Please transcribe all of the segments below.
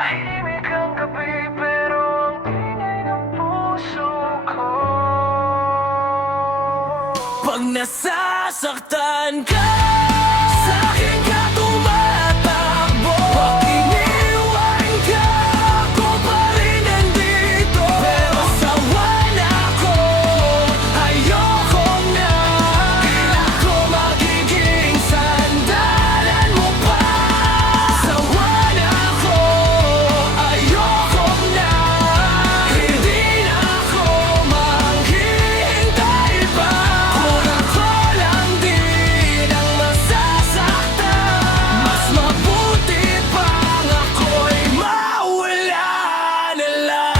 Tahimik ang gabi pero ang ingay ng puso ko. Pag nasasaktan ka, sa'kin ka tumatakbo. Pag iniwan ka, ako pa rin nandito. Pero sawa na ako, ayoko na. Di na ako magiging sandalan mo pa. Sawa na ako, ayoko na. Hindi na ako maghihintay pa. Kung ako lang din ang masasaktan, mas mabuti pang ako'y mawala na lang.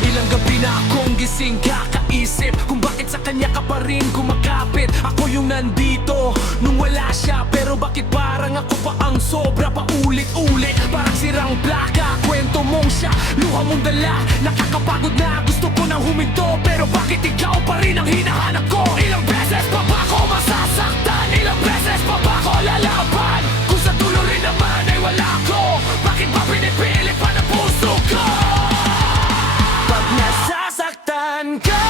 Ilang gabi na akong gising kakaisip kung bakit sa kanya ka pa rin kumakapit. Ako yung nandito nung wala siya, pero bakit parang ako pa ang sobra paulit-ulit. Parang sirang plaka, kwento mong siya, luha mong dala. Nakakapagod na, gusto ko nang huminto, pero bakit ikaw pa rin ang hinahanap ko? Ilang beses pa ba ako masasaktan? Ilang beses pa ba ako lalaban? Kung sa dulo rin naman ay wala ko, bakit ba pinipili pa ng puso ko? Pag nasasaktan ka,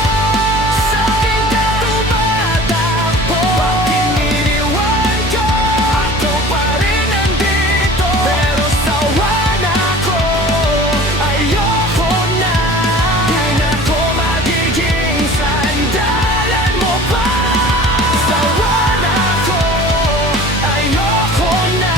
sa'kin ka tumatakbo. Pag iniwan ka, ako pa rin nandito. Pero sawa na ako, ayoko na. Di na ako magiging sandalan mo pa. Sawa na ako, ayoko na.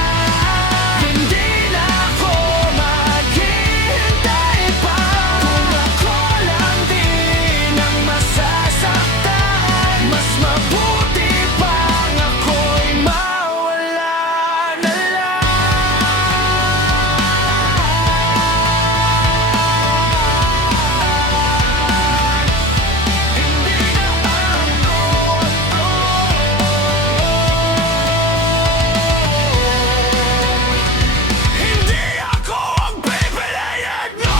Hindi na ako maghihintay pa. Kung ako lang din ang masasaktan, mas mabuti pang ako'y mawala na lang. Hindi na hindi ako ang pipiliin mo.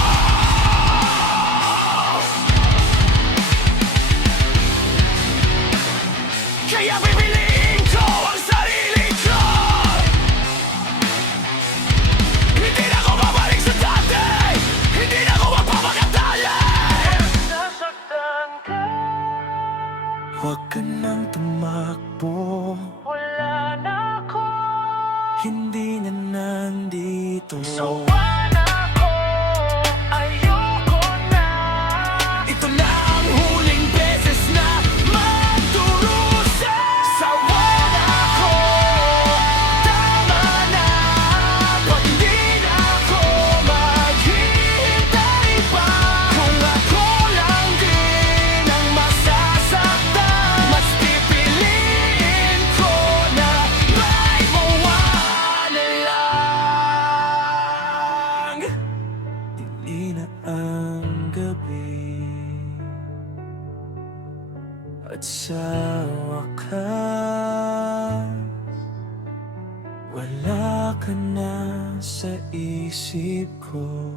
Kaya pipiliin ko ang sarili ko. Hindi na ako babalik sa dati. Hindi na ako magpapakatali. Nasaktan ka, huwag ka nang tumakbo. Wala na ako, hindi na nandito. Sawa na ako, ayoko na. Ito na ang huling beses na magdurusa. Sawa na ako, tama na. Pag hindi na ako maghihintay pa. Kung ako lang din ang masasaktan, mas pipiliin ko na may mawala lang. Dili na ang gabi, at sa wakas wala ka na sa isip ko.